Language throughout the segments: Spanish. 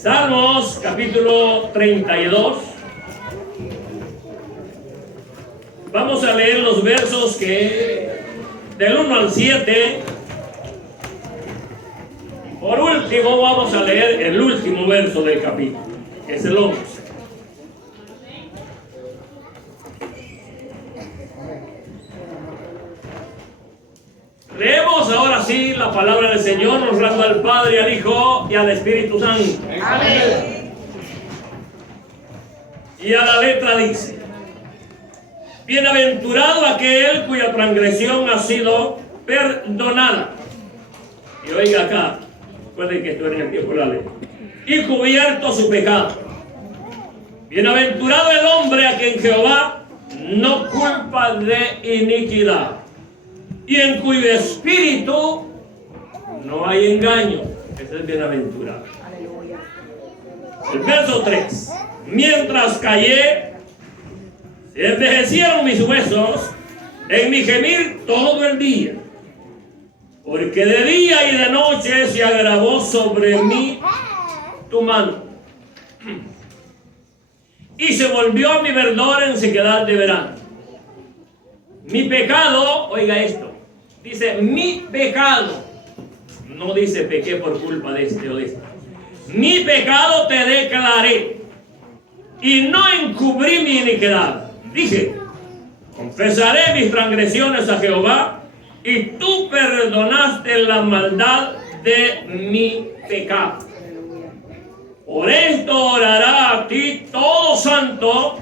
Salmos capítulo 32. Vamos a leer los versos del 1 al 7. Por último vamos a leer el último verso del capítulo, que es el 11. Leemos ahora sí la palabra del Señor, honrando al Padre, al Hijo y al Espíritu Santo. Amén. Y a la letra dice: bienaventurado aquel cuya transgresión ha sido perdonada. Y oiga acá, recuerden que esto en el tiempo de la ley. Y cubierto su pecado. Bienaventurado el hombre a quien Jehová no culpa de iniquidad, y en cuyo espíritu no hay engaño. Ese es bienaventurado. Aleluya. El verso 3. Mientras callé, se envejecieron mis huesos en mi gemir todo el día, porque de día y de noche se agravó sobre mí tu mano, y se volvió a mi verdor en sequedad de verano. Mi pecado, oiga esto, dice mi pecado, no dice pequé por culpa de este o de esta. Mi pecado te declaré, y no encubrí mi iniquidad. Dije, confesaré mis transgresiones a Jehová, y tú perdonaste la maldad de mi pecado. Por esto orará a ti todo santo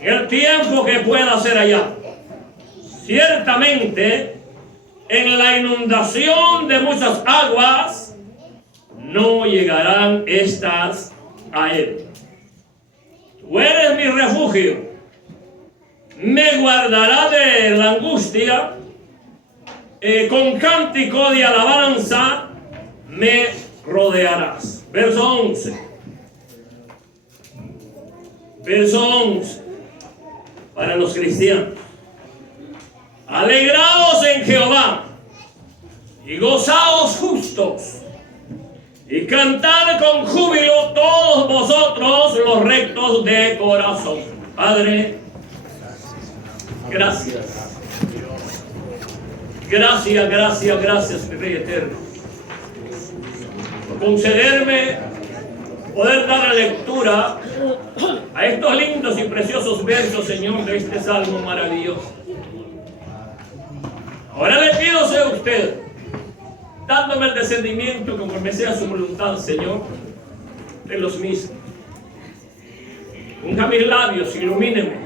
el tiempo que pueda ser allá. Ciertamente, en la inundación de muchas aguas, no llegarán estas a él. Tú eres mi refugio, me guardará de la angustia, con cántico de alabanza me rodearás. Verso 11. Verso 11. Para los cristianos. Alegraos en Jehová y gozaos justos, y cantad con júbilo todos vosotros los rectos de corazón. Padre, gracias. Gracias, gracias, gracias, mi Rey eterno, por concederme poder dar la lectura a estos lindos y preciosos versos, Señor, de este salmo maravilloso. Ahora le pido sea usted, dándome el descendimiento conforme sea su voluntad, Señor, de los mismos. Unja mis labios, ilumíneme,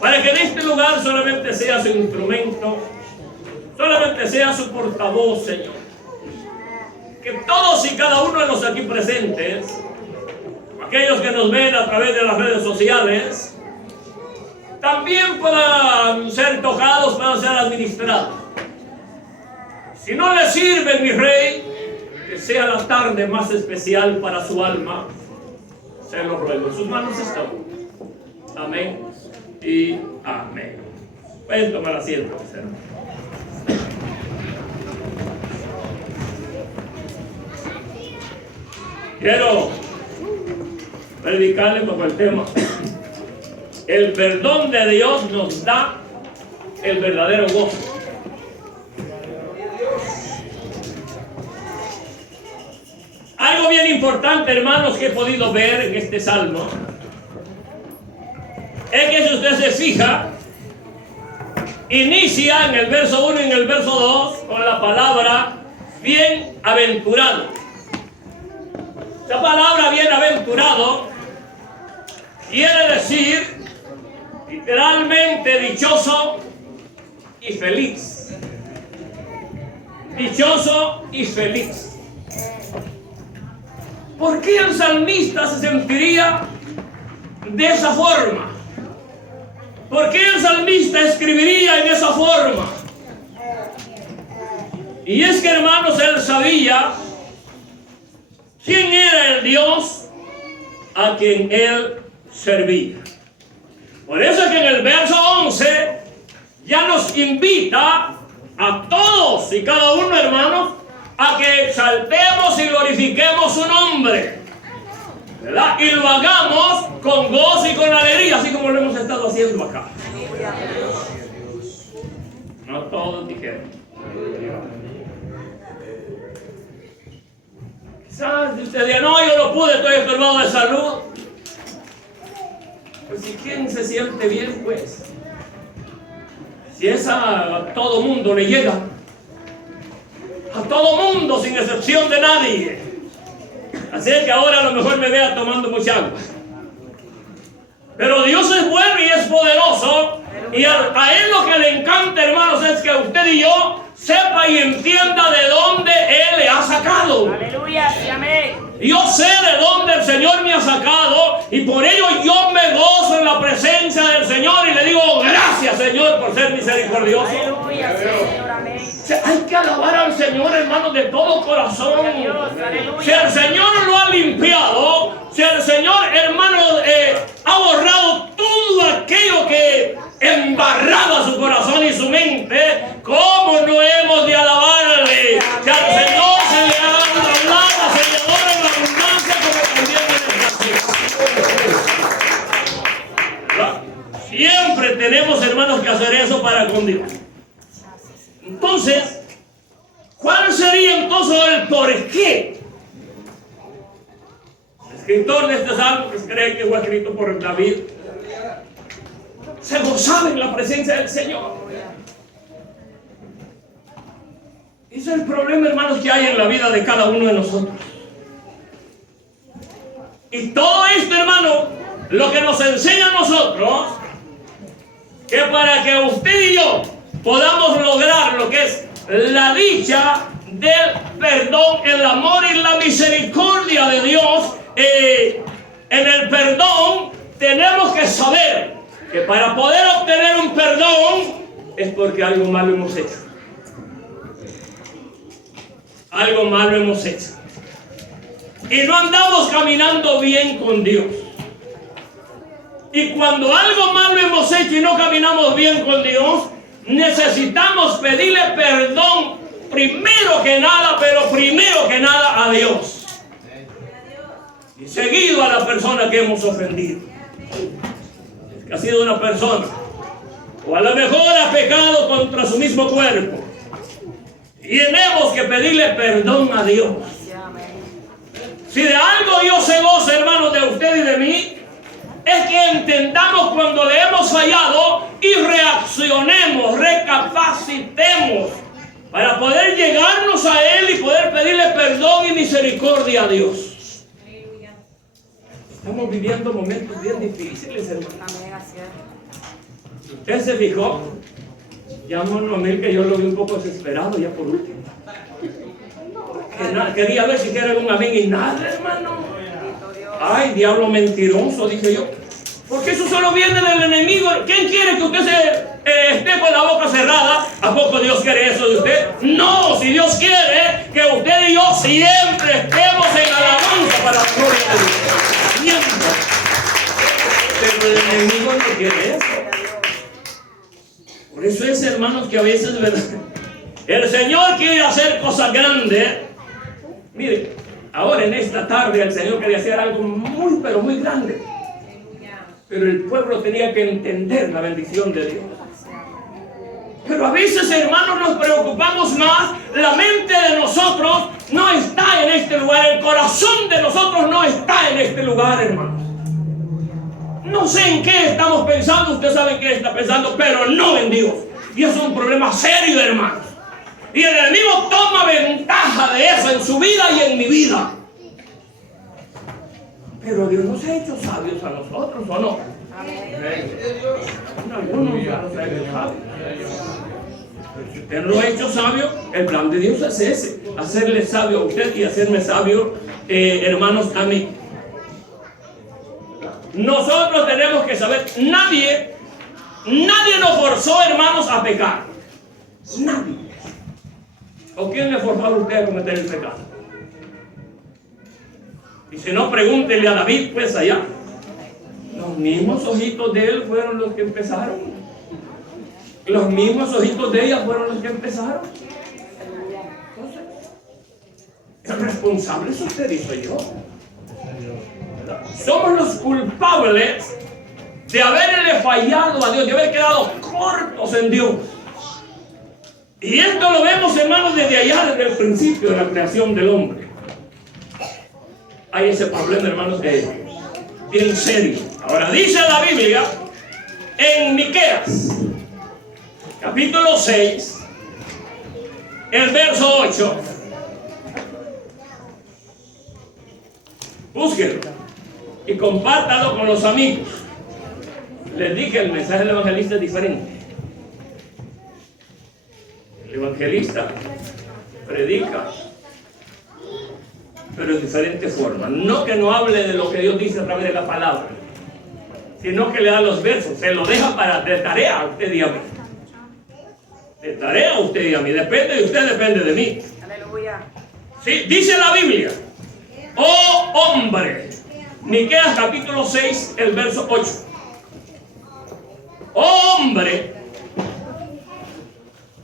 para que en este lugar solamente sea su instrumento, solamente sea su portavoz, Señor. Que todos y cada uno de los aquí presentes, aquellos que nos ven a través de las redes sociales, también puedan ser tocados, puedan ser administrados. Si no le sirve, mi Rey, que sea la tarde más especial para su alma, se lo ruego. En sus manos está. Amén y amén. Pueden tomar asiento, hermano. Quiero predicarles bajo el tema: el perdón de Dios nos da el verdadero gozo. Algo bien importante, hermanos, que he podido ver en este salmo es que, si usted se fija, inicia en el verso 1 y en el verso 2 con la palabra bienaventurado. Esta palabra bienaventurado quiere decir literalmente dichoso y feliz. Dichoso y feliz. ¿Por qué el salmista se sentiría de esa forma? ¿Por qué el salmista escribiría en esa forma? Y es que, hermanos, él sabía quién era el Dios a quien él servía. Por eso es que en el verso 11 ya nos invita a todos y cada uno, hermanos, a que exaltemos y glorifiquemos su nombre. ¿verdad? Y lo hagamos con gozo y con alegría, así como lo hemos estado haciendo acá. No todos dijeron. Quizás usted diga, no, yo no pude, estoy enfermado de salud. Pues si quién se siente bien, pues. Si esa a todo mundo le llega. A todo mundo, sin excepción de nadie. Así es que ahora a lo mejor me vea tomando mucha agua. Pero Dios es bueno y es poderoso. Y a Él lo que le encanta, hermanos, es que usted y yo sepa y entienda de dónde Él le ha sacado. Aleluya, sí, amén. Yo sé de dónde el Señor me ha sacado y por ello yo me gozo en la presencia del Señor y le digo gracias, Señor, por ser misericordioso. Aleluya, Señor, amén. Hay que alabar al Señor, hermanos, de todo corazón. Si el Señor lo ha limpiado, si el Señor, hermano, ha borrado todo aquello que embarraba su corazón y su mente, ¿cómo no hemos de alabarle? Que al Señor se le alaba, se le adora en la abundancia como también en el escasez. Siempre tenemos, hermanos, que hacer eso para con Dios. Entonces, ¿cuál sería entonces el por qué? El escritor de este salmo, que cree que fue escrito por David, se gozaba en la presencia del Señor. Ese es el problema, hermanos, que hay en la vida de cada uno de nosotros. Y todo esto, hermano, lo que nos enseña a nosotros, que para que usted y yo podamos lograr lo que es la dicha del perdón, el amor y la misericordia de Dios, en el perdón tenemos que saber que para poder obtener un perdón es porque algo malo hemos hecho. Algo malo hemos hecho. Y no andamos caminando bien con Dios. Y cuando algo malo hemos hecho y no caminamos bien con Dios, necesitamos pedirle perdón primero que nada, pero primero que nada a Dios. Y seguido a la persona que hemos ofendido. Es que ha sido una persona, o a lo mejor ha pecado contra su mismo cuerpo. Y tenemos que pedirle perdón a Dios. Si de algo Dios se goza, hermanos, de usted y de mí, es que entendamos cuando le hemos fallado y reaccionemos, recapacitemos para poder llegarnos a Él y poder pedirle perdón y misericordia a Dios. Estamos viviendo momentos bien difíciles, hermano. ¿Usted se fijó? Llámanos a mí, que yo lo vi un poco desesperado ya por último. Quería ver si era un amén y nada, hermano. Ay, diablo mentiroso, dije yo. Porque eso solo viene del enemigo. ¿Quién quiere que usted esté con la boca cerrada? ¿A poco Dios quiere eso de usted? No, si Dios quiere que usted y yo siempre estemos en alabanza para la gloria de Dios. Siempre. Pero el enemigo no quiere eso. Por eso es, hermanos, que a veces, ¿verdad?, el Señor quiere hacer cosas grandes. Mire, ahora en esta tarde el Señor quería hacer algo muy, pero muy grande. Pero el pueblo tenía que entender la bendición de Dios. Pero a veces, hermanos, nos preocupamos más. La mente de nosotros no está en este lugar. El corazón de nosotros no está en este lugar, hermanos. No sé en qué estamos pensando. Usted sabe en qué está pensando, pero no en Dios. Y eso es un problema serio, hermanos. Y el enemigo toma ventaja de eso en su vida y en mi vida. Pero Dios nos ha hecho sabios a nosotros, ¿o no? Algunos nos ha hecho sabios. Pero si usted no lo ha hecho sabio, el plan de Dios es ese: hacerle sabio a usted y hacerme sabio, hermanos, a mí. Nosotros tenemos que saber, nadie nos forzó, hermanos, a pecar. Nadie. ¿O quién le forzó a usted a cometer el pecado? Y si no, pregúntele a David, pues allá. Los mismos ojitos de él fueron los que empezaron. Los mismos ojitos de ella fueron los que empezaron. Entonces, el responsable es usted y soy yo. Somos los culpables de haberle fallado a Dios, de haber quedado cortos en Dios. Y esto lo vemos, hermanos, desde allá, desde el principio de la creación del hombre. Hay ese problema, hermanos, bien serio. Ahora dice la Biblia en Miqueas, capítulo 6, el verso 8. Búsquenlo y compártalo con los amigos. Les dije, el mensaje del evangelista es diferente. El evangelista predica, pero de diferente forma. No que no hable de lo que Dios dice a través de la palabra, sino que le da los versos, se lo deja de tarea a usted y a mí. De tarea a usted y a mí. Depende de usted, depende de mí. Aleluya. Sí, dice la Biblia: oh hombre, Miqueas capítulo 6, el verso 8. Oh hombre,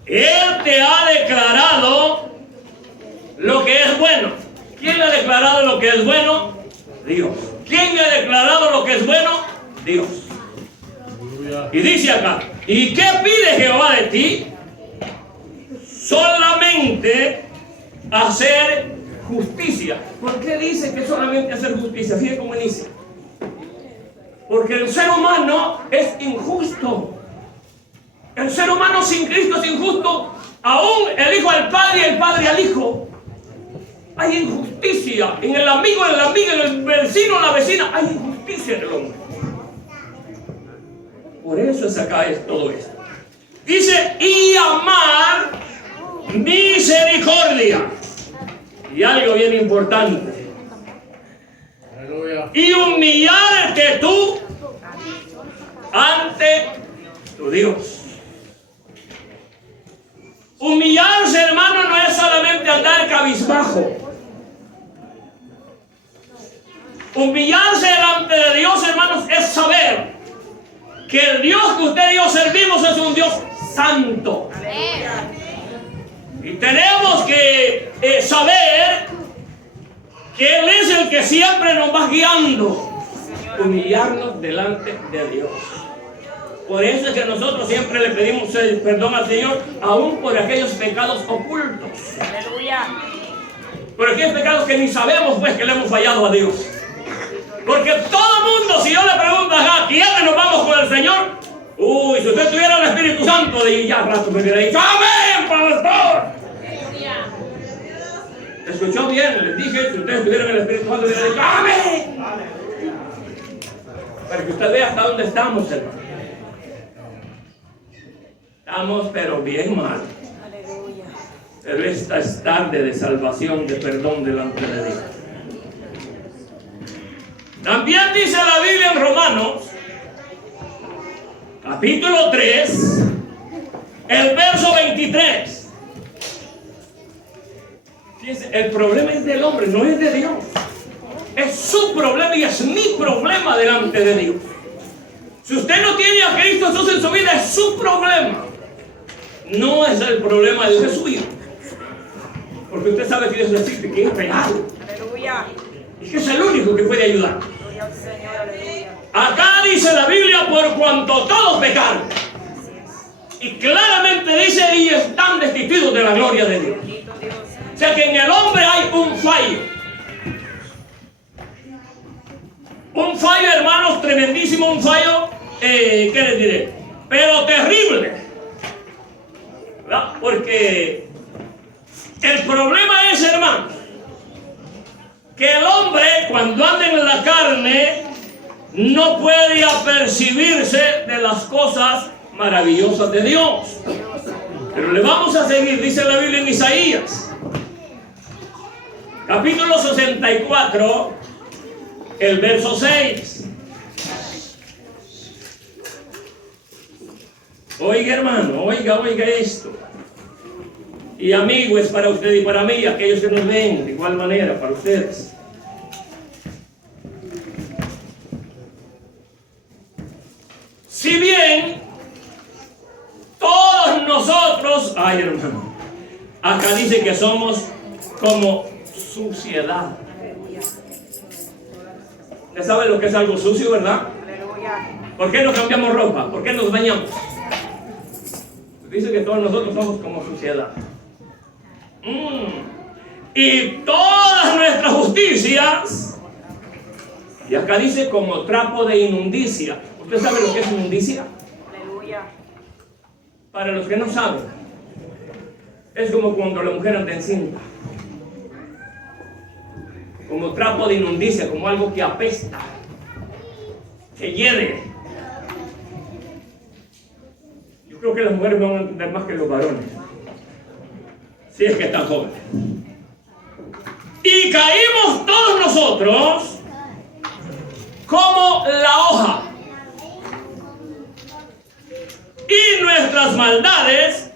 Él te ha declarado lo que es bueno. ¿Quién le ha declarado lo que es bueno? Dios. ¿Quién le ha declarado lo que es bueno? Dios. Y dice acá: ¿y qué pide Jehová de ti? Solamente hacer justicia. ¿Por qué dice que solamente hacer justicia? Fíjate cómo inicia. Porque el ser humano es injusto. El ser humano sin Cristo es injusto. Aún el hijo al padre y el padre al hijo. Hay injusticia en el amigo, en la amiga, en el vecino, en la vecina. Hay injusticia en el hombre. Por eso es acá es todo esto. Dice: y amar misericordia. Y algo bien importante. Y humillarte tú ante tu Dios. Humillarse, hermano, no es solamente andar cabizbajo. Humillarse delante de Dios, hermanos, es saber que el Dios que usted y yo servimos es un Dios santo. Y tenemos que saber que Él es el que siempre nos va guiando. Humillarnos delante de Dios. Por eso es que nosotros siempre le pedimos perdón al Señor, aún por aquellos pecados ocultos. Aleluya. Por aquellos pecados que ni sabemos, pues, que le hemos fallado a Dios. Porque todo el mundo, si yo le pregunto a ¿quién nos vamos con el Señor? Uy, si usted tuviera el Espíritu Santo, de ya rato me hubiera dicho: ¡amén, pastor! ¿Escuchó bien? Les dije, si ustedes tuvieran el Espíritu Santo, me hubiera dicho: ¡amén! Para que usted vea hasta dónde estamos, hermano. Estamos, pero bien mal. Pero esta es tarde de salvación, de perdón delante de Dios. También dice la Biblia en Romanos, capítulo 3, el verso 23. Fíjense, el problema es del hombre, no es de Dios. Es su problema y es mi problema delante de Dios. Si usted no tiene a Cristo Jesús en su vida, es su problema. No es el problema de Dios, es suyo. Porque usted sabe que Dios existe, que es real. Aleluya. Y que es el único que puede ayudar. Gloria al Señor, aleluya. Acá dice la Biblia: por cuanto todos pecaron. Y claramente dice: y están destituidos de la gloria de Dios. Bendito Dios. O sea que en el hombre hay un fallo. Un fallo, hermanos, tremendísimo, un fallo, ¿qué les diré? Pero terrible. ¿Verdad? Porque el problema es, hermanos, que el hombre, cuando anda en la carne, no puede apercibirse de las cosas maravillosas de Dios. Pero le vamos a seguir, dice la Biblia en Isaías, capítulo 64, el verso 6. Oiga, hermano, oiga esto. Y amigo, es para usted y para mí, aquellos que nos ven de igual manera, para ustedes. Si bien todos nosotros, ay hermano, acá dice que somos como suciedad. Usted sabe lo que es algo sucio, ¿verdad? Aleluya. ¿Por qué no cambiamos ropa? ¿Por qué nos bañamos? Dice que todos nosotros somos como suciedad. Y todas nuestras justicias, y acá dice como trapo de inmundicia. ¿Usted sabe lo que es inmundicia? Aleluya. Para los que no saben, es como cuando la mujer anda encinta. Como trapo de inmundicia, como algo que apesta, que hiede. Yo creo que las mujeres van a entender más que los varones, si es que están jóvenes. Y caímos todos nosotros como la hoja, y nuestras maldades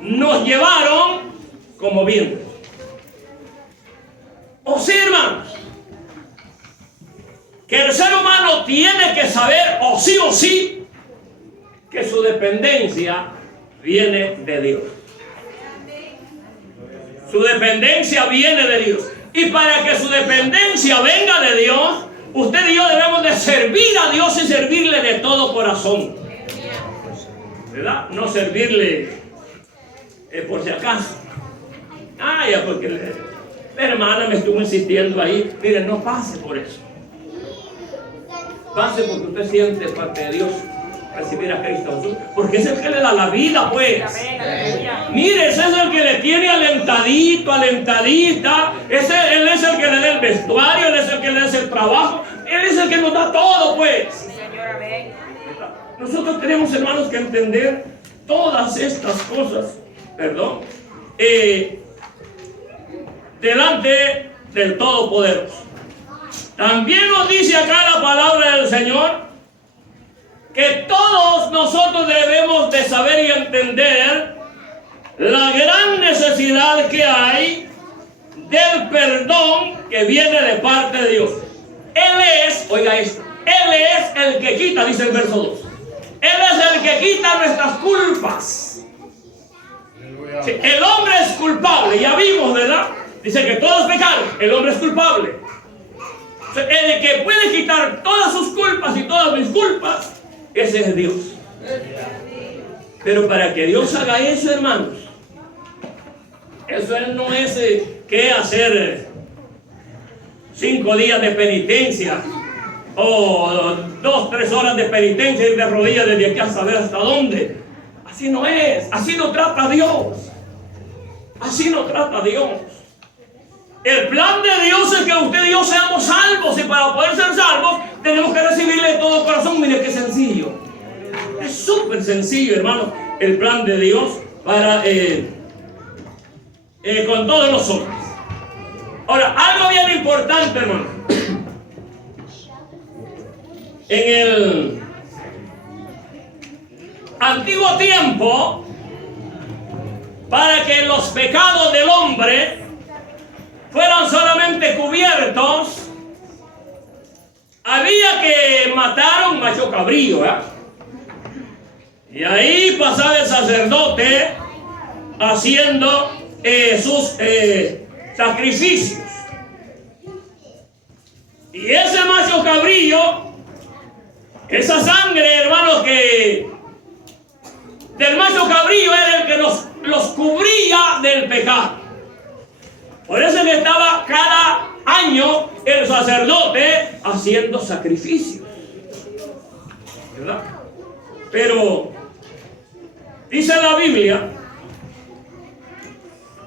nos llevaron como viento. O sí, hermanos, que el ser humano tiene que saber, o sí, que su dependencia viene de Dios. Su dependencia viene de Dios. Y para que su dependencia venga de Dios, usted y yo debemos de servir a Dios y servirle de todo corazón, ¿verdad? No servirle por si acaso. Ya porque la hermana me estuvo insistiendo ahí. Miren, no pase por eso. Pase porque usted siente parte de Dios recibir a Cristo Jesús, porque es el que le da la vida, pues. Amén. Aleluya. Mire, ese es el que le tiene alentadito, alentadita. Él es el que le da el vestuario, él es el que le da el trabajo, él es el que nos da todo, pues. Sí, Señor. Amén. Nosotros tenemos, hermanos, que entender todas estas cosas, delante del Todopoderoso. También nos dice acá la palabra del Señor que todos nosotros debemos de saber y entender la gran necesidad que hay del perdón que viene de parte de Dios. Él es, oiga esto, Él es el que quita, dice el verso 2. Él es el que quita nuestras culpas. Sí, el hombre es culpable, ya vimos, ¿verdad? Dice que todos pecaron, el hombre es culpable. O sea, el que puede quitar todas sus culpas y todas mis culpas, ese es Dios. Pero para que Dios haga eso, hermanos, eso no es que hacer 5 días de penitencia o 2, 3 horas de penitencia y de rodillas desde aquí a saber hasta dónde. Así no es, así no trata Dios. Así no trata Dios. El plan de Dios es que usted y yo seamos salvos, y para poder ser salvos tenemos que recibirle de todo corazón. Mire qué sencillo. Es súper sencillo, hermano, el plan de Dios para con todos los hombres. Ahora, algo bien importante, hermano. En el antiguo tiempo, para que los pecados del hombre fueran solamente cubiertos, había que matar a un macho cabrío, ¿eh? Y ahí pasaba el sacerdote haciendo sus sacrificios. Y ese macho cabrío, esa sangre, hermanos, que del macho cabrío era el que los cubría del pecado. Por eso que estaba cada año el sacerdote haciendo sacrificios, ¿verdad? Pero dice la Biblia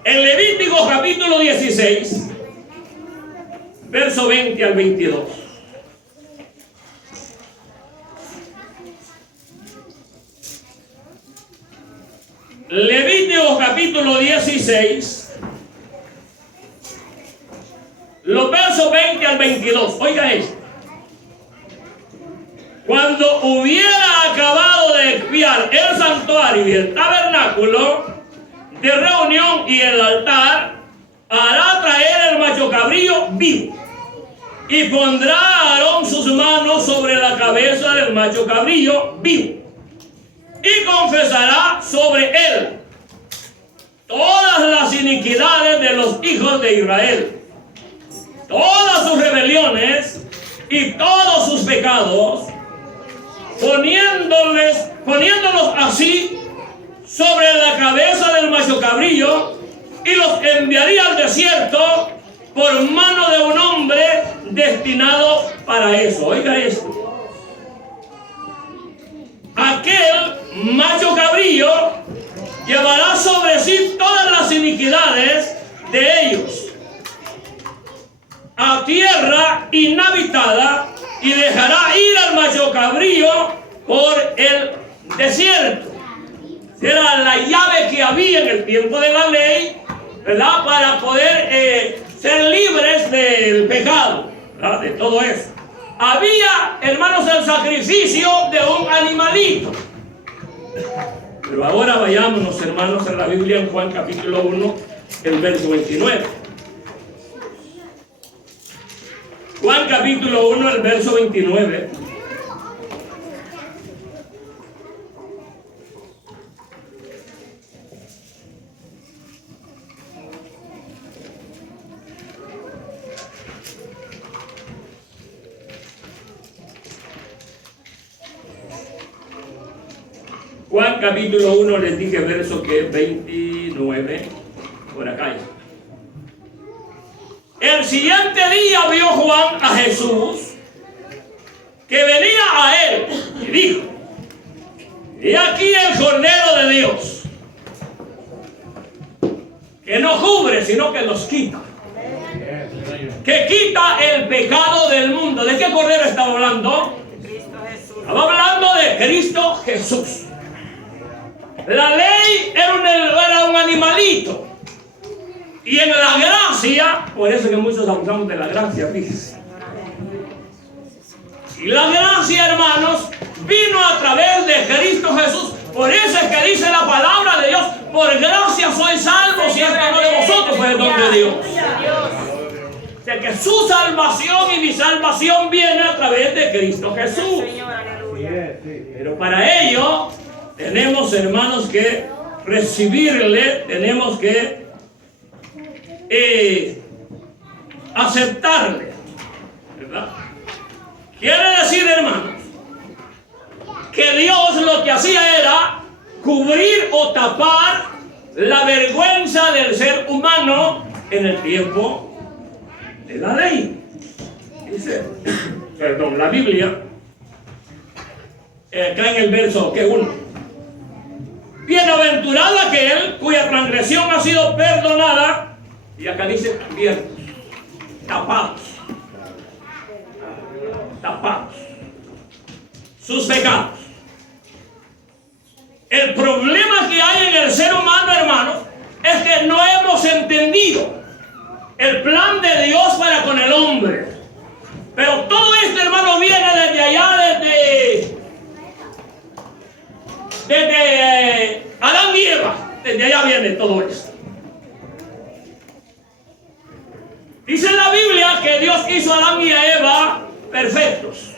en Levítico capítulo 16, verso 20 al 22. Levítico capítulo 16, los versos 20 al 22. Oiga esto. Cuando hubiera acabado de expiar el santuario y el tabernáculo de reunión y el altar, hará traer el macho cabrío vivo, y pondrá a Aarón sus manos sobre la cabeza del macho cabrío vivo, y confesará sobre él todas las iniquidades de los hijos de Israel, todas sus rebeliones y todos sus pecados, poniéndolos así sobre la cabeza del macho cabrillo, y los enviaría al desierto por mano de un hombre destinado para eso. Oiga esto. Aquel macho cabrillo llevará sobre sí todas las iniquidades de ellos a tierra inhabitada, y dejará ir al macho cabrillo por el desierto. Era la llave que había en el tiempo de la ley, ¿verdad? Para poder ser libres del pecado, ¿verdad? De todo eso. Había, hermanos, el sacrificio de un animalito. Pero ahora vayámonos, hermanos, a la Biblia en Juan capítulo 1, el verso 29. Juan capítulo 1, el verso 29. Juan capítulo 1, les dije verso que 29, por acá. El siguiente día vio Juan a Jesús que venía a él y dijo: he aquí el Cordero de Dios, que no cubre, sino que los quita, que quita el pecado del mundo. ¿De qué Cordero estaba hablando? Cristo Jesús. Estaba hablando de Cristo Jesús. La ley era un animalito. Y en la gracia, por eso que muchos abusamos de la gracia, fíjense. Y la gracia, hermanos, vino a través de Cristo Jesús. Por eso es que dice la palabra de Dios: por gracia sois salvos, y esto no de vosotros, fue el don de Dios. O sea que su salvación y mi salvación viene a través de Cristo Jesús. Pero para ello tenemos, hermanos, que recibirle, tenemos que aceptarle, ¿verdad? Quiere decir, hermanos, que Dios lo que hacía era cubrir o tapar la vergüenza del ser humano en el tiempo de la ley. Dice, perdón, la Biblia, acá en el verso que 1. Bienaventurado aquel cuya transgresión ha sido perdonada. Y acá dice cubiertos, tapados, sus pecados. El problema que hay en el ser humano, hermanos, es que no hemos entendido el plan de Dios para con el hombre. Pero todo esto, hermano, viene desde allá, desde Adán y Eva. Desde allá viene todo esto. Dice la Biblia que Dios hizo a Adán y a Eva perfectos.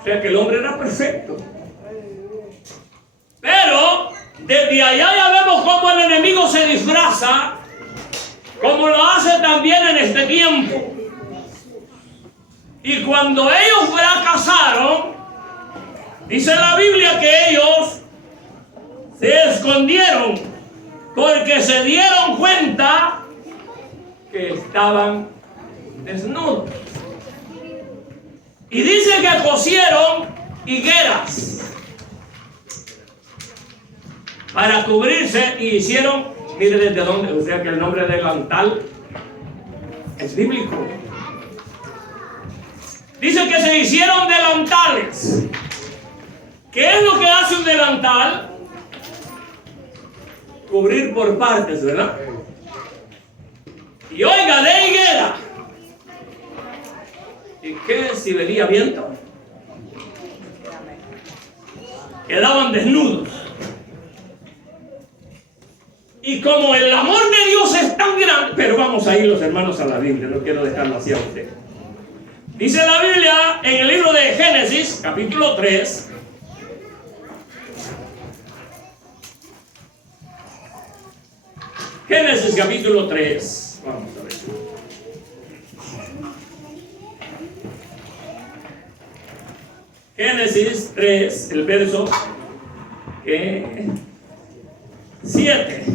O sea que el hombre era perfecto. Pero desde allá ya vemos cómo el enemigo se disfraza, como lo hace también en este tiempo. Y cuando ellos fracasaron, dice la Biblia que ellos se escondieron porque se dieron cuenta que estaban desnudos. Y dice que cosieron higueras para cubrirse y hicieron, mire desde dónde, o sea que el nombre de delantal es bíblico. Dice que se hicieron delantales. ¿Qué es lo que hace un delantal? Cubrir por partes, ¿verdad? Y oiga, de higuera. ¿Y qué si venía viento? Quedaban desnudos. Y como el amor de Dios es tan grande, pero vamos a ir los hermanos a la Biblia, no quiero dejarlo así a usted. Dice la Biblia en el libro de Génesis, capítulo 3. Génesis capítulo 3. Vamos a ver. Génesis 3, el verso 7.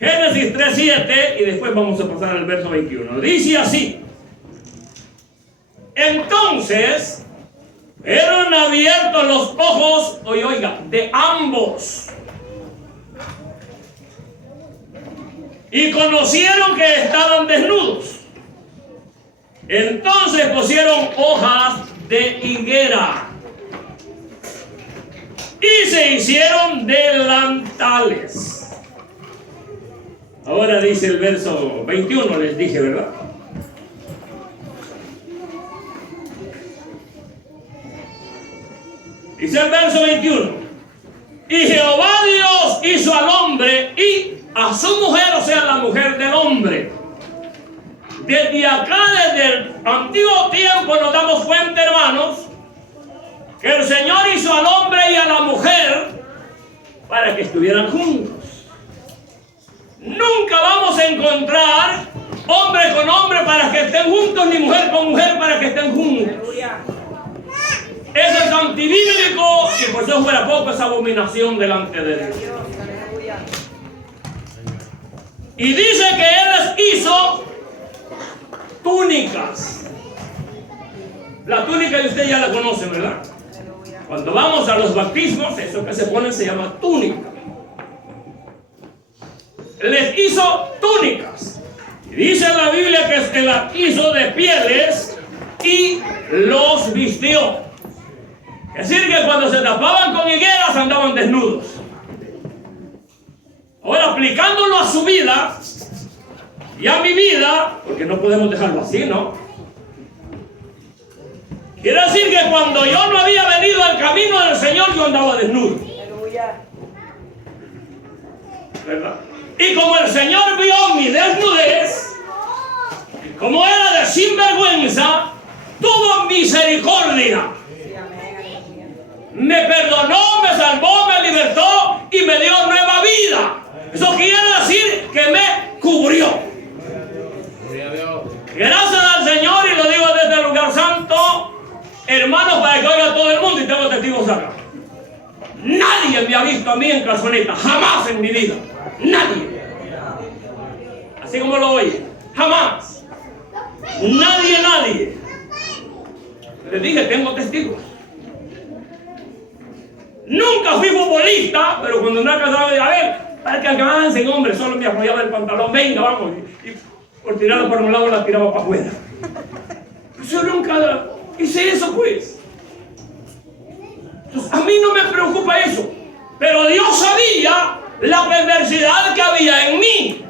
Génesis 3, 7, y después vamos a pasar al verso 21. Dice así: entonces fueron abiertos los ojos, oiga, de ambos, y conocieron que estaban desnudos. Entonces pusieron hojas de higuera y se hicieron delantales. Ahora dice el verso 21, les dije, ¿verdad? Dice el verso 21: y Jehová Dios hizo al hombre y a su mujer, o sea, la mujer del hombre. Desde acá, desde el antiguo tiempo, nos damos cuenta, hermanos, que el Señor hizo al hombre y a la mujer para que estuvieran juntos. Nunca vamos a encontrar hombre con hombre para que estén juntos, ni mujer con mujer para que estén juntos. Eso es antibíblico, y por eso fuera poco es abominación delante de Dios. Y dice que Él les hizo túnicas. La túnica de usted ya la conocen, ¿verdad? Cuando vamos a los bautismos, eso que se pone se llama túnica. Les hizo túnicas. Y dice la Biblia que se las hizo de pieles y los vistió. Es decir, que cuando se tapaban con higueras andaban desnudos. Ahora, aplicándolo a su vida y a mi vida, porque no podemos dejarlo así, ¿no? Quiere decir que cuando yo no había venido al camino del Señor, yo andaba desnudo. ¿Verdad? Y como el Señor vio mi desnudez, como era de sinvergüenza, tuvo misericordia. Me perdonó, me salvó, me libertó y me dio nueva vida. Eso quiere decir que me cubrió. Gracias al Señor, y lo digo desde el lugar santo, hermanos, para que oiga todo el mundo, y tengo testigos acá. Nadie me ha visto a mí en calzoneta, jamás en mi vida. Nadie. Así como lo oye, jamás. Nadie. Les dije, tengo testigos. Nunca fui futbolista, pero cuando una casaba, a ver, para que alcancen, hombre, solo me apoyaba el pantalón, venga, vamos. Y por tirarla para un lado la tiraba para afuera. Yo nunca hice eso, pues. Entonces, a mí no me preocupa eso. Pero Dios sabía la perversidad que había en mí.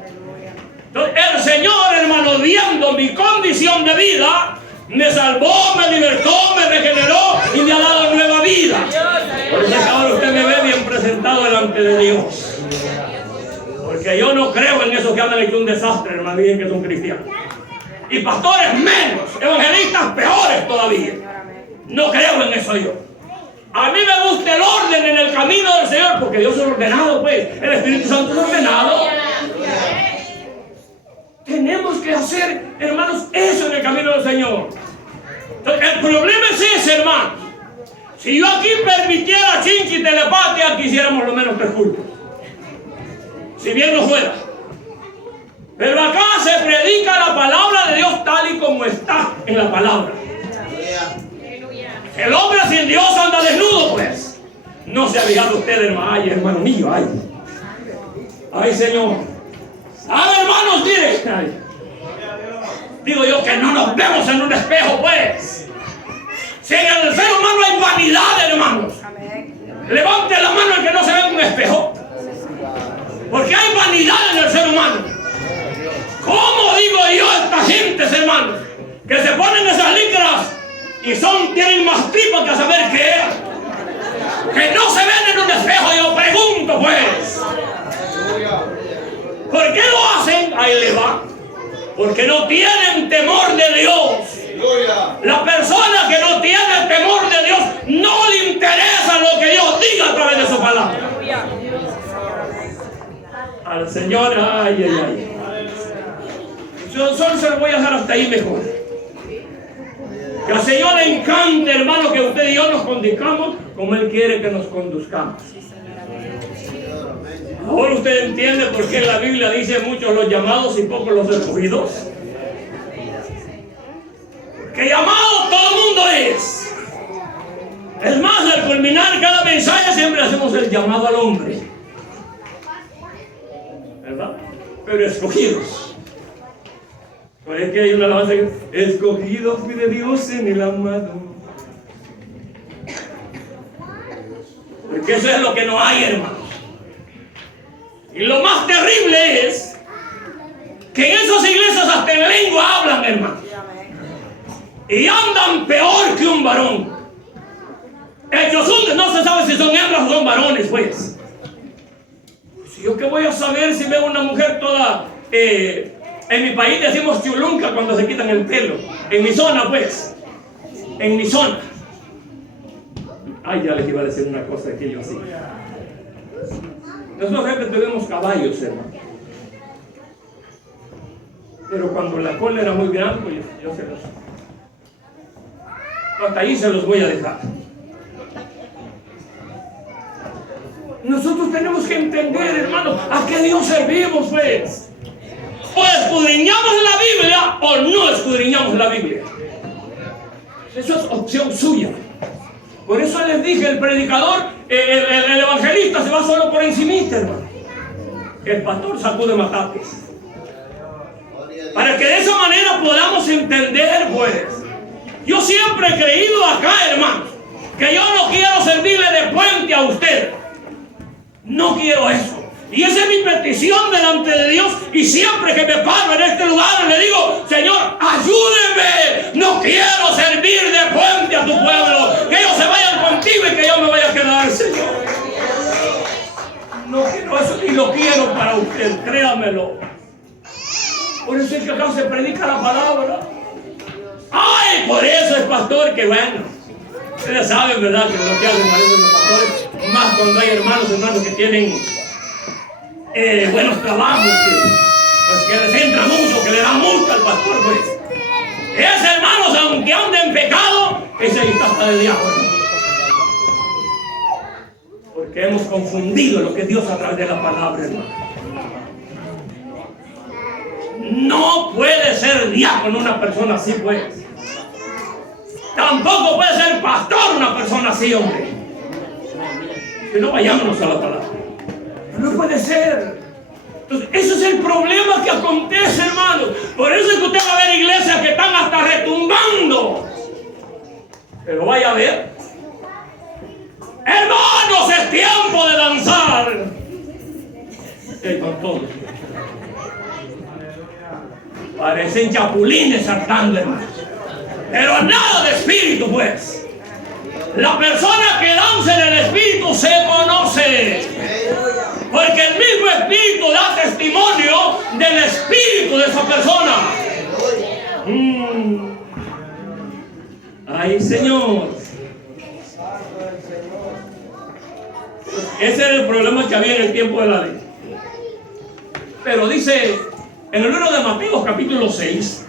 Entonces, el Señor, hermano, viendo mi condición de vida, me salvó, me libertó, me regeneró y me ha dado nueva vida. Por eso ahora usted me ve bien presentado delante de Dios. Porque yo no creo en esos que hablan hecho un desastre, hermano, bien que son cristianos. Y pastores menos, evangelistas peores todavía. No creo en eso yo. A mí me gusta el orden en el camino del Señor, porque Dios es ordenado, pues. El Espíritu Santo es ordenado. Tenemos que hacer, hermanos, eso en el camino del Señor. Entonces, el problema es ese, hermano. Si yo aquí permitiera chinchi telepatía, quisiéramos lo menos 3 cultos. Si bien no fuera. Pero acá se predica la palabra de Dios tal y como está en la palabra. El hombre sin Dios anda desnudo, pues. No se ha fijado usted, hermano. Ay, hermano mío, ay. Ay, Señor. ¿Sabe, hermanos? Mire. Ay. Digo yo que no nos vemos en un espejo, pues. Si en el ser humano hay vanidad, hermanos. Levante la mano el que no se ve en un espejo. Porque hay vanidad en el ser humano. ¿Cómo digo yo a esta gente, hermanos, que se ponen esas licras y tienen más tripas que a saber qué es? Que no se ven en un espejo, yo pregunto, pues. ¿Por qué lo hacen? Ahí le va. Porque no tienen temor de Dios. La persona que no tiene temor de Dios no le interesa lo que Dios diga a través de su palabra. Al Señor, ay. Yo solo se lo voy a dejar hasta ahí mejor. Que al Señor le encanta, hermano, que usted y yo nos conduzcamos como Él quiere que nos conduzcamos. Ahora usted entiende por qué en la Biblia dice muchos los llamados y pocos los escogidos. Que llamado todo el mundo es. Es más, al culminar cada mensaje siempre hacemos el llamado al hombre, ¿verdad? Pero escogidos. Por eso que hay una alabanza que escogido fui de Dios en el amado. Porque eso es lo que no hay, hermanos. Y lo más terrible es que en esas iglesias hasta en lengua hablan, hermanos. Y andan peor que un varón. Ellos no se sabe si son hembras o son varones, pues. Si yo qué voy a saber si veo una mujer toda... en mi país decimos chulunca cuando se quitan el pelo. En mi zona, pues. En mi zona. Ay, ya les iba a decir una cosa que yo así. Nosotros siempre tuvimos caballos, hermano. Pero cuando la cola era muy grande, pues yo se los... Hasta ahí se los voy a dejar. Nosotros tenemos que entender, hermano, a qué Dios servimos, pues. O escudriñamos la Biblia o no escudriñamos la Biblia. Eso es opción suya. Por eso les dije, el predicador, el evangelista se va solo por encimita, hermano. El pastor sacude matates. Para que de esa manera podamos entender, pues. Yo siempre he creído acá, hermanos, que yo no quiero servirle de puente a usted. No quiero eso. Y esa es mi petición delante de Dios. Y siempre que me paro en este lugar le digo, Señor, ayúdeme. No quiero servir de puente a tu pueblo. Que ellos se vayan contigo y que yo me vaya a quedar, Señor. No quiero eso y lo quiero para usted, créamelo. Por eso es que acá se predica la palabra. Ay, por eso es pastor, que bueno. Ustedes saben, ¿verdad? Que lo que hacen parecen los pastores. Más cuando hay hermanos que tienen buenos trabajos, que les entra mucho, que le dan mucho al pastor, pues. Ese, hermanos, aunque ande en pecado, ese ahí está del diablo. Porque hemos confundido lo que Dios a través de la palabra, hermano. No puede ser diácono una persona así, pues. Tampoco puede ser pastor una persona así, hombre. Que no vayámonos a la palabra. No puede ser. Entonces, ese es el problema que acontece, hermanos. Por eso es que usted va a ver iglesias que están hasta retumbando. Pero vaya a ver. Hermanos, es tiempo de danzar. Con todos. Parecen chapulines saltando, hermanos. Pero nada de espíritu, pues. La persona que danza en el espíritu se conoce. Porque el mismo espíritu da testimonio del espíritu de esa persona. Ay, Señor. Ese era el problema que había en el tiempo de la ley. Pero dice en el libro de Mateo, capítulo 6,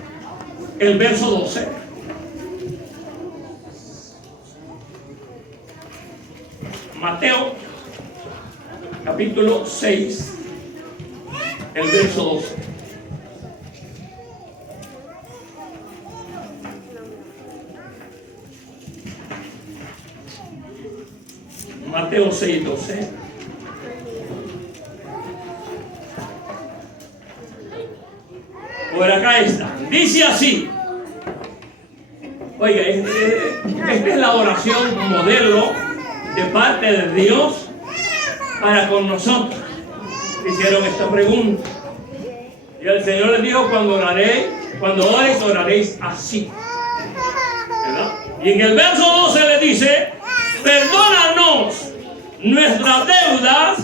el verso 12. Mateo, capítulo 6, el verso 12. Mateo 6, 12. Por acá está. Dice así. Oiga, esta es la oración modelo de parte de Dios para con nosotros. Hicieron esta pregunta. Y el Señor les dijo, cuando oréis, oraréis así. ¿Verdad? Y en el verso 12 le dice, perdónanos nuestras deudas,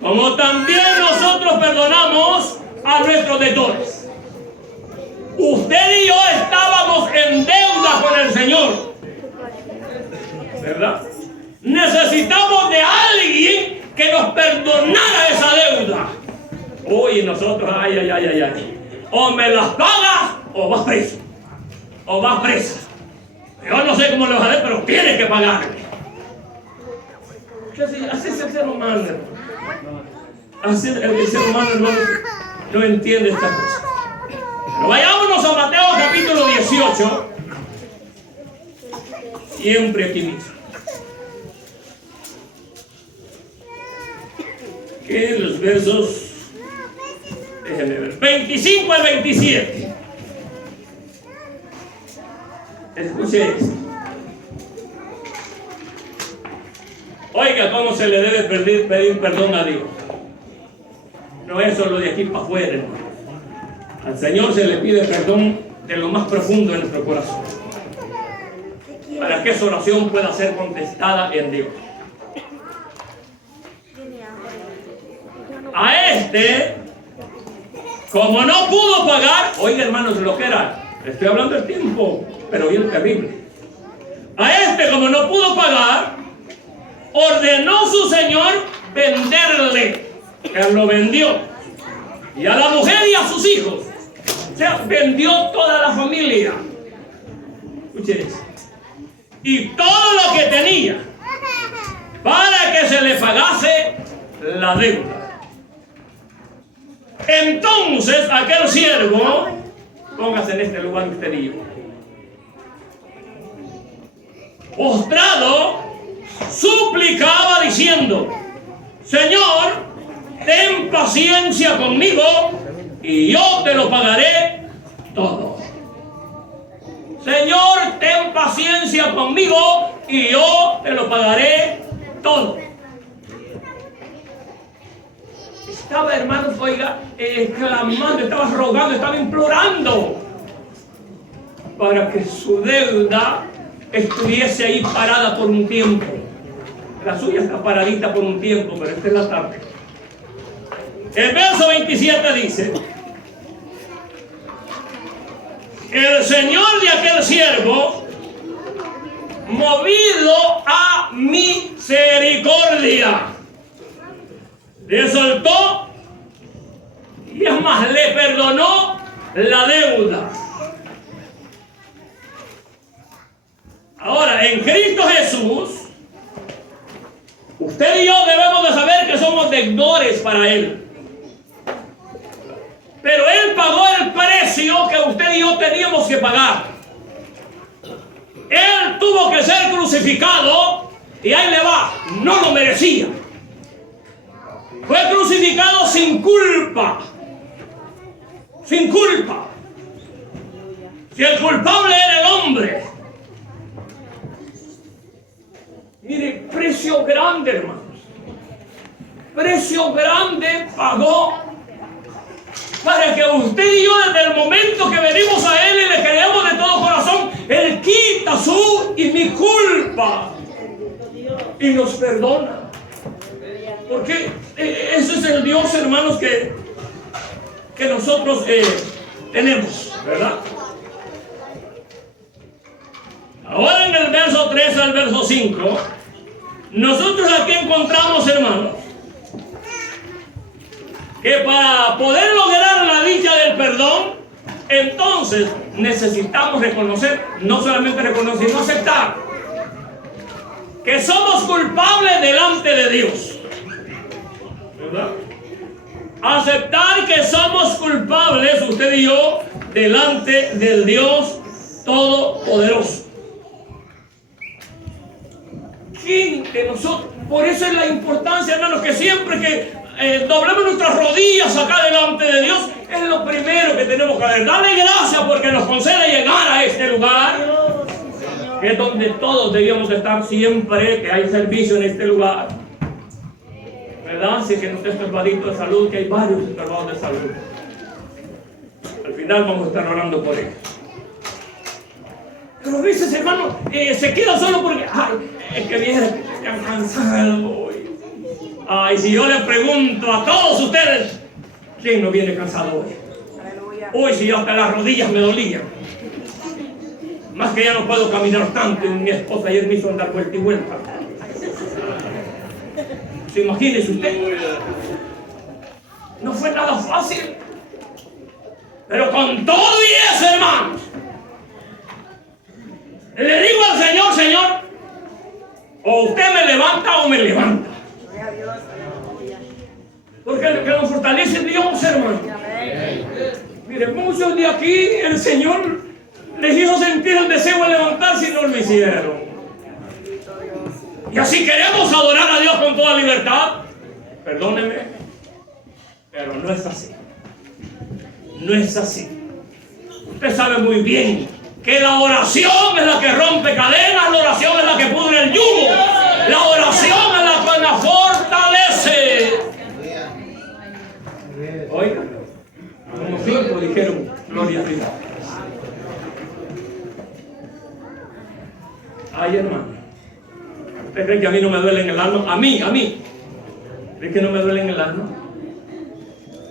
como también nosotros perdonamos a nuestros deudores. Usted y yo estábamos en deuda con el Señor, ¿verdad? Necesitamos de alguien que nos perdonara esa deuda. Uy, nosotros, ay. O me las pagas o vas preso. O vas presa. Yo no sé cómo le vas a dar, pero tienes que pagarme. Así es el ser humano, hermano. Así el ser humano, hermano, no entiende estas cosas. Pero vayámonos a Mateo capítulo 18. Siempre aquí mismo. Que los versos, déjenme ver, 25 al 27. Escuche esto. Oiga, cómo se le debe pedir perdón a Dios. No es solo de aquí para afuera, hermano. Al Señor se le pide perdón de lo más profundo de nuestro corazón, para que esa oración pueda ser contestada en Dios. A este, como no pudo pagar, oiga, hermanos, lo que era, estoy hablando del tiempo, pero bien terrible. A este, como no pudo pagar, ordenó su señor venderle. Él lo vendió. Y a la mujer y a sus hijos. O sea, vendió toda la familia. Escuchen eso. Y todo lo que tenía, para que se le pagase la deuda. Entonces aquel siervo, póngase en este lugar usted y yo, postrado, suplicaba diciendo: Señor, ten paciencia conmigo y yo te lo pagaré todo. Señor, ten paciencia conmigo y yo te lo pagaré todo. Estaba, hermanos, oiga, clamando, estaba rogando, estaba implorando para que su deuda estuviese ahí parada por un tiempo. La suya está paradita por un tiempo, pero esta es la tarde. El verso 27 dice: el señor de aquel siervo, movido a misericordia, le soltó y es más, le perdonó la deuda. Ahora, en Cristo Jesús, usted y yo debemos de saber que somos deudores para Él. Pero Él pagó el precio que usted y yo teníamos que pagar. Él tuvo que ser crucificado y ahí le va, no lo merecía. Fue crucificado sin culpa. Sin culpa. Si el culpable era el hombre. Mire, precio grande, hermanos. Precio grande pagó para que usted y yo, desde el momento que venimos a Él y le creemos de todo corazón, Él quita su y mi culpa y nos perdona. Porque ese es el Dios, hermanos, que nosotros tenemos, ¿verdad? Ahora en el verso 3 al verso 5, nosotros aquí encontramos, hermanos, que para poder lograr la dicha del perdón, entonces necesitamos reconocer, no solamente reconocer, sino aceptar que somos culpables delante de Dios. ¿Verdad? Aceptar que somos culpables, usted y yo, delante del Dios Todopoderoso. ¿Quién de nosotros? Por eso es la importancia, hermanos, que siempre que doblemos nuestras rodillas acá delante de Dios, es lo primero que tenemos que hacer. Darle gracias porque nos concede llegar a este lugar, que es donde todos debíamos estar siempre, que hay servicio en este lugar. ¿Verdad? Si es que no está estorbadito de salud, que hay varios estorbados de salud. Al final vamos a estar orando por ellos. Pero a veces, hermano, se queda solo porque, ay, es que viene cansado hoy. Ay, si yo le pregunto a todos ustedes, ¿quién no viene cansado hoy? Aleluya. Hoy si hasta las rodillas me dolían. Más que ya no puedo caminar tanto, y mi esposa ayer me hizo andar vuelta y vuelta. Imagínese usted, no fue nada fácil, pero con todo y eso, hermanos, le digo O usted me levanta o me levanta. Gloria a Dios. Aleluya. Porque el que nos fortalece es Dios, hermano. Amén. Mire, muchos de aquí el Señor les hizo sentir el deseo de levantarse y no lo hicieron. Y así queremos adorar a Dios con toda libertad. Perdóneme, pero no es así. No es así. Usted sabe muy bien que la oración es la que rompe cadenas, la oración es la que pudre el yugo, la oración es la que nos fortalece. Oiga, como 5 dijeron, gloria a Dios. Ay, hermano, ¿usted cree que a mí no me duele en el alma? A mí. ¿Cree que no me duele en el alma?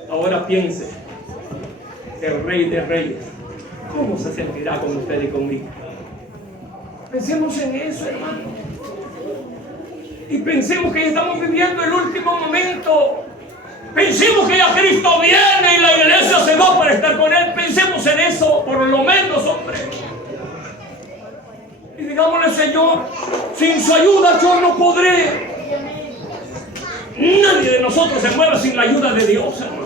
Ahora piense, el Rey de Reyes, ¿cómo se sentirá con usted y conmigo? Pensemos en eso, hermano. Y pensemos que ya estamos viviendo el último momento. Pensemos que ya Cristo viene y la iglesia se va para estar con Él. Pensemos en eso, por lo menos, hombre. Y digámosle, Señor, sin su ayuda yo no podré. Nadie de nosotros se mueve sin la ayuda de Dios, hermano.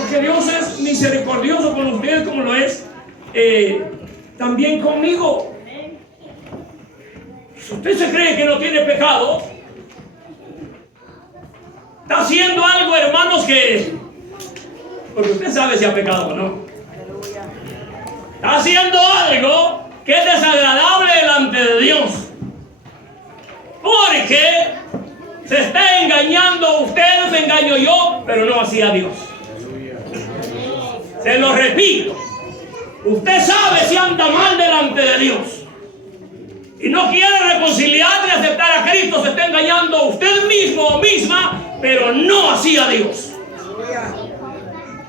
Porque Dios es misericordioso con ustedes como lo es también conmigo. Si usted se cree que no tiene pecado, está haciendo algo, hermanos, que... Porque usted sabe si ha pecado o no. Aleluya. Está haciendo algo que es desagradable delante de Dios. Porque se está engañando usted, me engaño yo, pero no así a Dios. Se lo repito. Usted sabe si anda mal delante de Dios y no quiere reconciliar y aceptar a Cristo, se está engañando a usted mismo o misma, pero no así a Dios.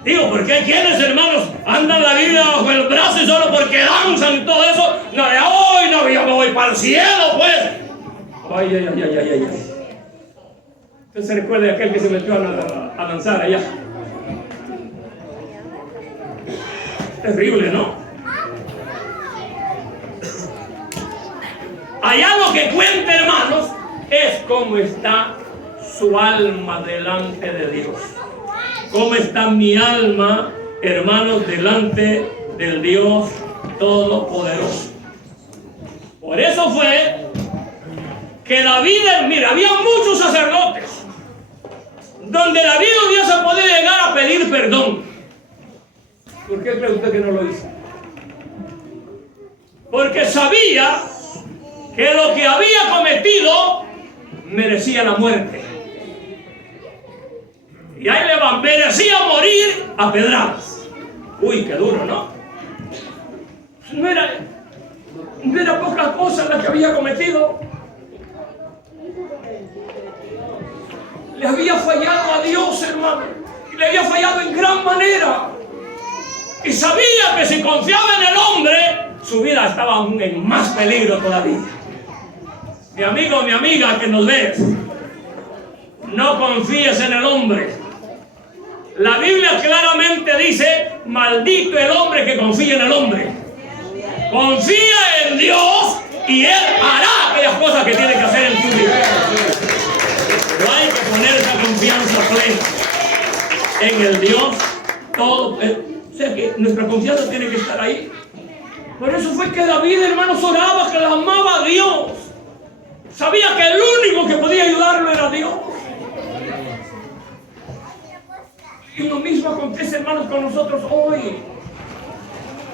Digo, porque hay quienes, hermanos, andan la vida bajo el brazo y solo porque danzan y todo eso, no, de hoy no, yo me voy para el cielo, pues. Ay. Usted se recuerda de aquel que se metió a danzar allá. Terrible, ¿no? Allá lo que cuenta, hermanos, es cómo está su alma delante de Dios. ¿Cómo está mi alma, hermanos, delante del Dios Todopoderoso? Por eso fue que David, mira, había muchos sacerdotes donde David hubiese podido llegar a pedir perdón. ¿Por qué cree usted que no lo hizo? Porque sabía que lo que había cometido merecía la muerte. Y ahí le merecía morir a pedradas. Uy, qué duro, ¿no? No era poca cosa la que había cometido. Le había fallado a Dios, hermano. Y le había fallado en gran manera. Y sabía que si confiaba en el hombre, su vida estaba aún en más peligro todavía. Mi amigo, mi amiga que nos ves, no confíes en el hombre. La Biblia claramente dice, maldito el hombre que confía en el hombre. Confía en Dios y Él hará aquellas cosas que tiene que hacer en tu vida. Pero hay que poner esa confianza plena en el Dios todo. O sea que nuestra confianza tiene que estar ahí. Por eso fue que David, hermanos, oraba, que le amaba a Dios. Sabía que el único que podía ayudarlo era Dios. Y lo mismo acontece, hermanos, con nosotros hoy.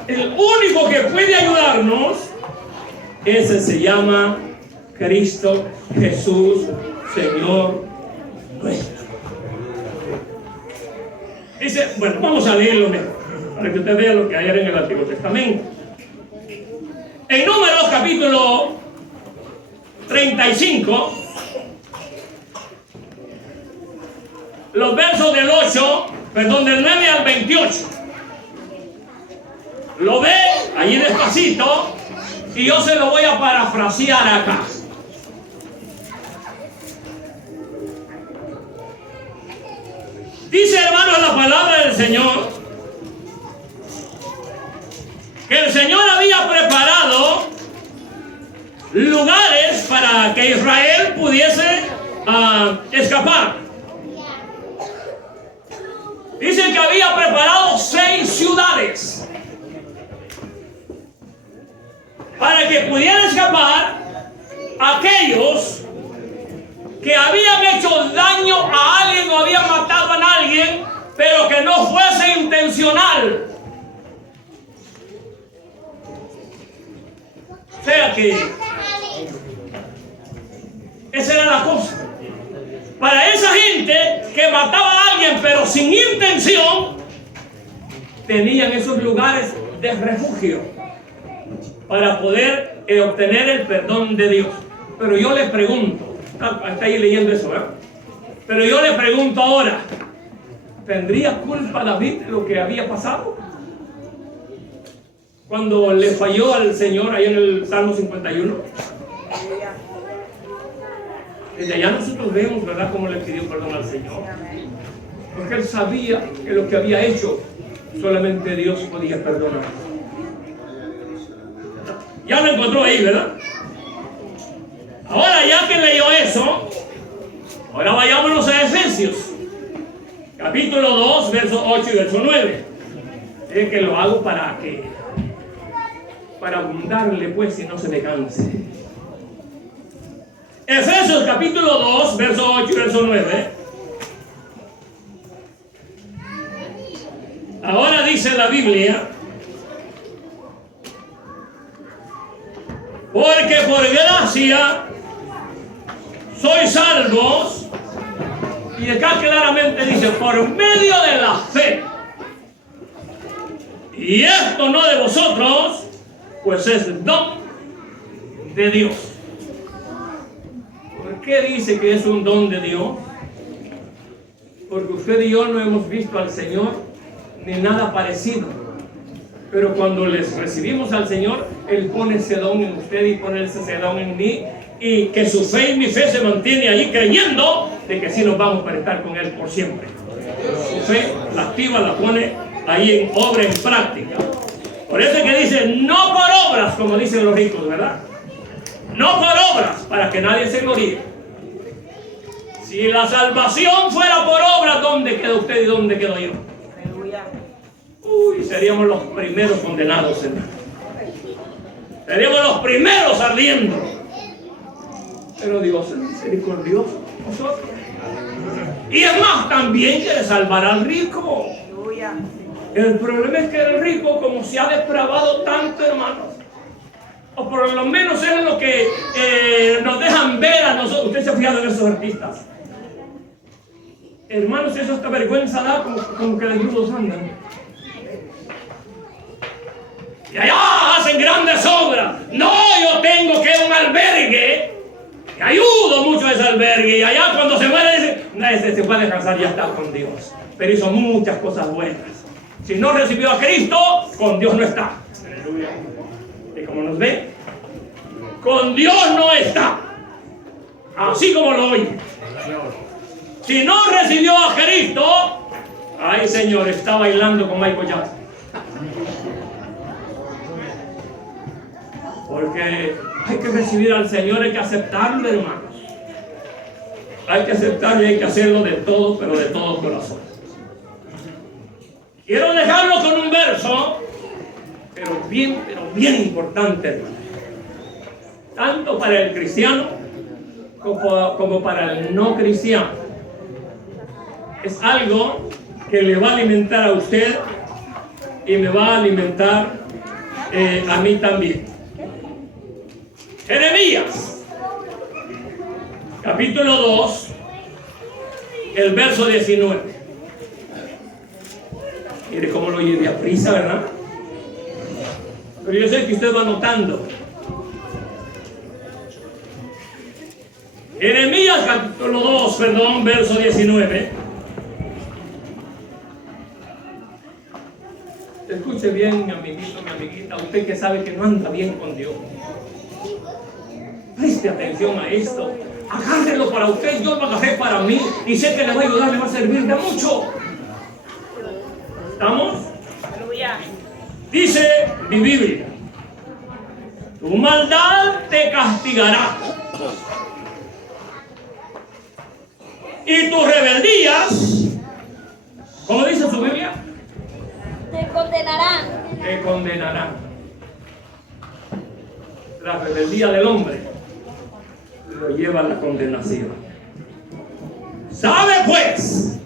El único que puede ayudarnos, ese se llama Cristo Jesús, Señor nuestro. Dice, bueno, vamos a leerlo mejor, para que usted vea lo que hay en el Antiguo Testamento. En Números capítulo 35, los versos del 9 al 28. Lo ve allí despacito y yo se lo voy a parafrasear acá. Dice, hermanos, la palabra del Señor que el Señor había preparado lugares para que Israel pudiese escapar. Dice que había preparado 6 ciudades para que pudieran escapar aquellos que habían hecho daño a alguien o habían matado a alguien, pero que no fuese intencional. O sea que esa era la cosa. Para esa gente que mataba a alguien pero sin intención, tenían esos lugares de refugio para poder obtener el perdón de Dios. Pero yo les pregunto, está ahí leyendo eso, ¿verdad? Pero yo le pregunto ahora, ¿tendría culpa David de lo que había pasado? Cuando le falló al Señor ahí en el Salmo 51. Desde allá nosotros vemos, ¿verdad?, cómo le pidió perdón al Señor. Porque él sabía que lo que había hecho, solamente Dios podía perdonar. Ya lo encontró ahí, ¿verdad? Ahora, ya que leyó eso, ahora vayámonos a Efesios, capítulo 2, verso 8 y verso 9. Es que lo hago para abundarle, pues, si no se me canse. Efesios capítulo 2, verso 8 y verso 9. Ahora dice la Biblia: porque por gracia sois salvos, y acá claramente dice, por medio de la fe. Y esto no de vosotros, pues es don de Dios. ¿Por qué dice que es un don de Dios? Porque usted y yo no hemos visto al Señor ni nada parecido. Pero cuando les recibimos al Señor, Él pone ese don en usted y pone ese don en mí. Y que su fe y mi fe se mantiene ahí creyendo de que sí nos vamos para estar con Él por siempre. Su fe la activa, la pone ahí en obra, en práctica. Por eso es que dice, no por obras, como dicen los ricos, ¿verdad? No por obras, para que nadie se gloríe. Si la salvación fuera por obras, ¿dónde queda usted y dónde quedo yo? Aleluya. Uy, seríamos los primeros condenados, hermano. Seríamos los primeros ardiendo. Pero Dios es misericordioso con nosotros. Y es más, también quiere salvar al rico. Aleluya. El problema es que el rico, como se ha depravado tanto, hermanos, o por lo menos es lo que nos dejan ver a nosotros. Usted se ha fijado en esos artistas. Hermanos, eso hasta vergüenza da, como que de ayudos andan. Y allá hacen grandes obras. No, yo tengo que un albergue. Que ayudo mucho a ese albergue. Y allá cuando se muere dice, no, ese se puede descansar, ya está con Dios. Pero hizo muchas cosas buenas. Si no recibió a Cristo, con Dios no está. Aleluya. Y como nos ven, con Dios no está. Así como lo oye. Si no recibió a Cristo, ay Señor, está bailando con Michael Jackson. Porque hay que recibir al Señor, hay que aceptarlo, hermanos. Hay que aceptarlo y hay que hacerlo de todo, pero de todo corazón. Quiero dejarlo con un verso, pero bien importante, hermano. Tanto para el cristiano como para el no cristiano. Es algo que le va a alimentar a usted y me va a alimentar a mí también. Jeremías, capítulo 2, el verso 19. Mire cómo lo llevé a prisa, ¿verdad? Pero yo sé que usted va notando. Jeremías, capítulo 2, verso 19. Escuche bien, mi amiguito, mi amiguita, usted que sabe que no anda bien con Dios. Preste atención a esto. Agárrelo para usted, yo lo agarré para mí y sé que le va a ayudar, le va a servir de mucho. ¿Estamos? Aleluya. Dice mi Biblia: Tu maldad te castigará. Y tus rebeldías, ¿cómo dice su Biblia? Te condenarán. Te condenarán. La rebeldía del hombre lo lleva a la condenación. Sabe pues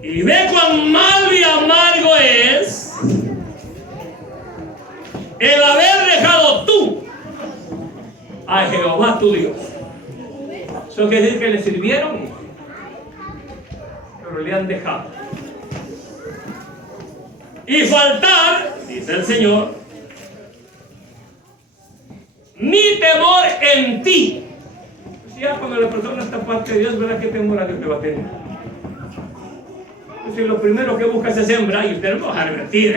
y ve cuán malo y amargo es el haber dejado tú a Jehová tu Dios. Eso quiere decir que le sirvieron, pero le han dejado. Y faltar, dice el Señor, mi temor en ti. Si ya cuando la persona está parte de Dios, ¿verdad? ¿Qué temor a Dios le va a tener? Si lo primero que busca se sembra, y usted no va a arrepentir,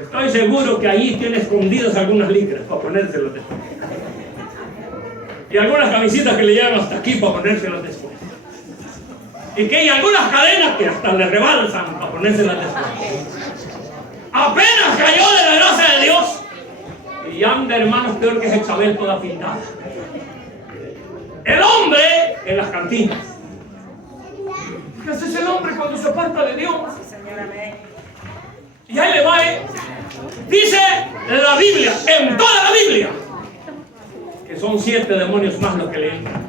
estoy seguro que allí tiene escondidas algunas licras para ponérselas después. Y algunas camisitas que le llegan hasta aquí para ponérselas después. Y que hay algunas cadenas que hasta le rebalsan para ponérselas después. Apenas cayó de la gracia de Dios y anda, hermanos, peor que Jezabel toda pintada. El hombre en las cantinas. Ese es el hombre cuando se aparta de Dios. Y ahí le va, dice la Biblia, en toda la Biblia, que son 7 demonios más los que le entran.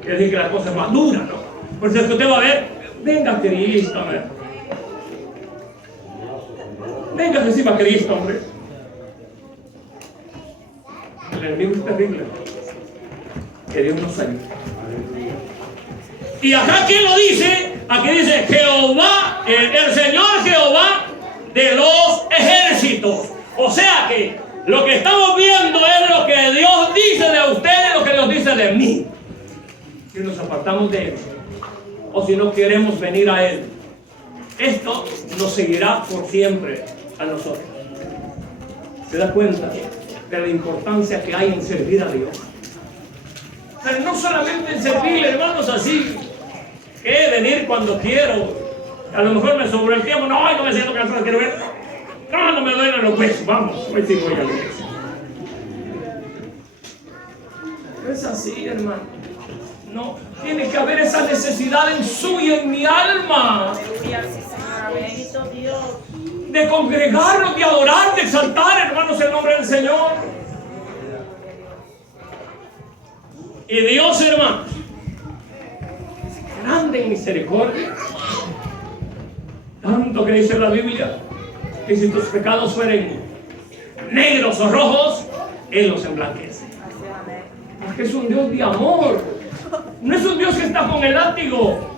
Quiere decir que la cosa es más dura, ¿no? Por eso es que usted va a ver, venga Cristo, hombre. Venga encima Cristo, hombre. El enemigo es terrible. Que Dios nos ayude. Y acá, ¿quién lo dice? Aquí dice Jehová, el Señor Jehová de los ejércitos. O sea que lo que estamos viendo es lo que Dios dice de ustedes, lo que Dios dice de mí. Si nos apartamos de Él, o si no queremos venir a Él, esto nos seguirá por siempre a nosotros. ¿Se da cuenta de la importancia que hay en servir a Dios? Pero no solamente en servir, hermanos, así, que venir cuando quiero. A lo mejor me sobró el tiempo, no me siento cansado, quiero ver. No me duelen los huesos, vamos, hoy sí voy a la iglesia. No es así, hermano. No, tiene que haber esa necesidad en su y en mi alma. De congregarnos, de adorar, de exaltar, hermanos, el nombre del Señor. Y Dios, hermanos, grande en misericordia, tanto que dice la Biblia, que si tus pecados fueren negros o rojos, Él los emblanquece. Porque es un Dios de amor, no es un Dios que está con el látigo.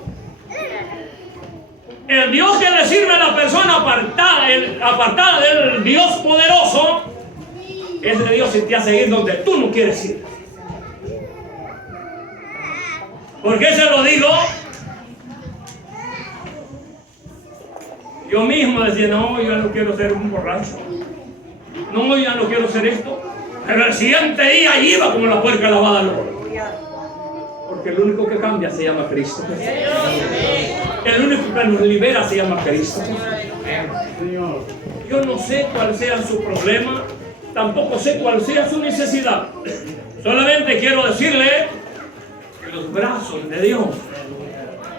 El Dios que le sirve a la persona apartada del Dios poderoso, ese Dios que te hace ir donde tú no quieres ir. ¿Por qué se lo digo? Yo mismo decía, no, yo no quiero ser un borracho. No, ya no quiero ser esto. Pero el siguiente día iba como la puerca lavada al oro. Porque el único que cambia se llama Cristo. El único que nos libera se llama Cristo. Yo no sé cuál sea su problema, tampoco sé cuál sea su necesidad. Solamente quiero decirle que los brazos de Dios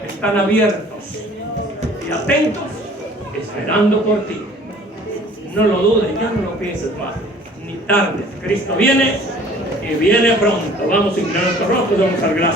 están abiertos y atentos, esperando por ti. No lo dudes, ya no lo pienses más, ni tarde. Cristo viene y viene pronto. Vamos a inclinar nuestros rostros, vamos a dar gracias.